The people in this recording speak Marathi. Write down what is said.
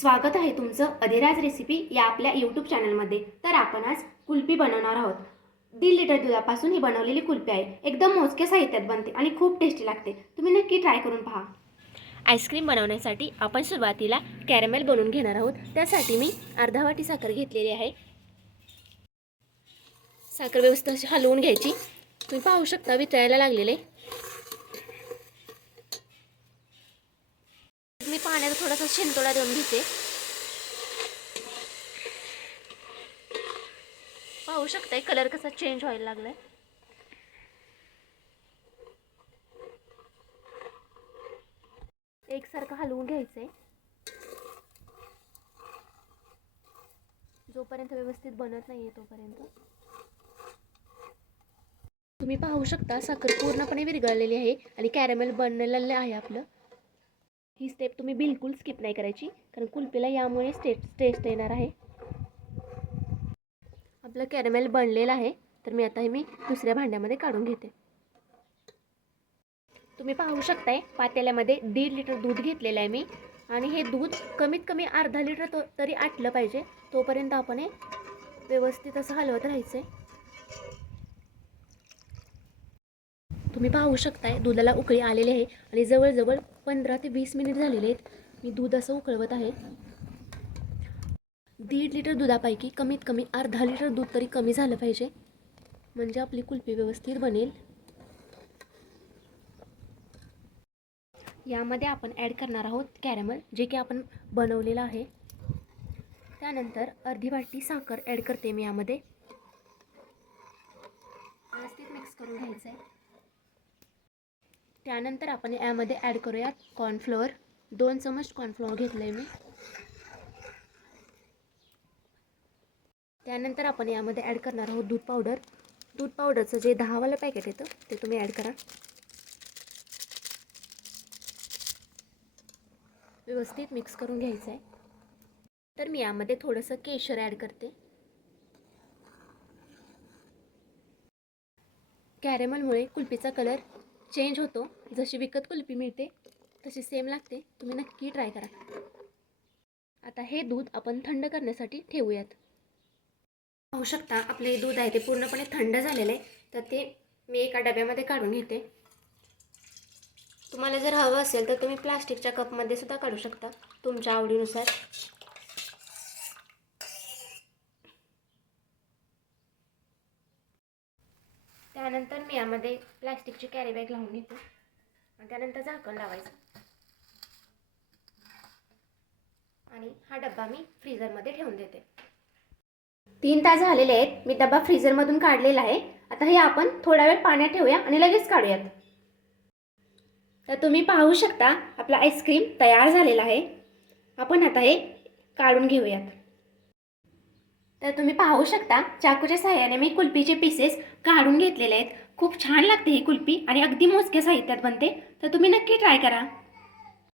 स्वागत आहे तुमचं अधिराज रेसिपी या आपल्या यूट्यूब चॅनलमध्ये। तर आपण आज कुल्फी बनवणार आहोत। 1.5 लिटर दुधापासून ही बनवलेली कुल्फी आहे। एकदम मोजक्या साहित्यात बनते आणि खूप टेस्टी लागते। तुम्ही नक्की ट्राय करून पहा। आईस्क्रीम बनवण्यासाठी आपण सुरुवातीला कॅरमेल बनवून घेणार आहोत। त्यासाठी मी अर्धा वाटी साखर घेतलेली आहे। साखर व्यवस्थित हलवून घ्यायची। तुम्ही पाहू शकता वितळायला लागलेले। मी पाण्यात थोडासा शिंतोडा देऊन घेते। पाहू शकताय कलर कसा चेंज व्हायला लागलाय। एकसारखं हलवून घ्यायचंय जोपर्यंत व्यवस्थित बनत नाहीये तोपर्यंत। तुम्ही पाहू शकता साखर पूर्णपणे विरघळलेली आहे आणि कॅरमेल बनलेलं आहे आपलं। ही स्टेप तुम्ही बिलकुल स्किप नाही करायची, कारण कुल्फीला यामुळे टेस्ट येणार आहे। आपलं कॅरमेल बनलेलं आहे, तर मी आता हे दुसऱ्या भांड्यामध्ये काढून घेते। तुम्ही पाहू शकताय पातेल्यामध्ये 1.5 लिटर दूध घेतलेलं आहे मी, आणि हे दूध कमीत कमी अर्धा लिटर तरी आटलं पाहिजे। तोपर्यंत आपण हे व्यवस्थित असं हलवत राहायचंय। तुम्ही पाहू शकताय दुधाला उकळी आलेली आहे आणि जवळजवळ 15 ते 20 मिनिट झालेले आहेत। मी दूध असं उकळवत आहे। 1.5 लिटर दुधापैकी कमीत कमी अर्धा लिटर दूध तरी कमी झालं पाहिजे, म्हणजे आपली कुल्फी व्यवस्थित बनेल। यामध्ये आपण ॲड करणार आहोत कॅरमेल, जे की आपण बनवलेलं आहे। त्यानंतर अर्धी वाटी साखर ॲड करते मी यामध्ये। व्यवस्थित मिक्स करून घ्यायचं आहे। त्यानंतर आपण यामध्ये ॲड करूयात कॉर्नफ्लोअर। 2 चमच कॉर्नफ्लोअर घेतलंय मी। त्यानंतर आपण यामध्ये ॲड करणार आहोत दूध पावडर। दूध पावडरचं जे 10 वालं पॅकेट येतं ते तुम्ही ॲड करा। व्यवस्थित मिक्स करून घ्यायचं आहे। तर मी यामध्ये थोडंसं केशर ॲड करते। कॅरमेलमुळे कुल्फीचा कलर चेंज होतो, जशी विकत कुल्फी मिळते तशी सेम लागते। तुम्ही नक्की ट्राय करा। आता हे दूध आपण थंड करण्यासाठी ठेवूयात। पाहू शकता आपले दूध आहे ते पूर्णपणे थंड झालेले आहे, तर ते मी एका डब्यामध्ये काढून घेते। तुम्हाला जर हवं असेल तर तुम्ही प्लास्टिकच्या कपमध्ये सुद्धा काढू शकता, तुमच्या आवडीनुसार। त्यानंतर मी यामध्ये प्लास्टिकची कॅरी बॅग लावून घेते आणि त्यानंतर झाकण लावायचं आणि हा डब्बा मी फ्रीजरमध्ये ठेवून देते। 3 तास झालेले आहेत, मी डब्बा फ्रीजरमधून काढलेला आहे। आता हे आपण थोडा वेळ पाण्यात ठेवूया आणि लगेच काढूयात। तर तुम्ही पाहू शकता आपला आईस्क्रीम तयार झालेला आहे। आपण आता हे काढून घेऊयात। तर तुम्ही पाहू शकता चाकूच्या सहाय्याने मी कुल्फीचे पीसेस काढून घेतलेले आहेत। खूप छान लागते ही कुल्फी आणि अगदी मोजक्या साहित्यात बनते, तर तुम्ही नक्की ट्राय करा।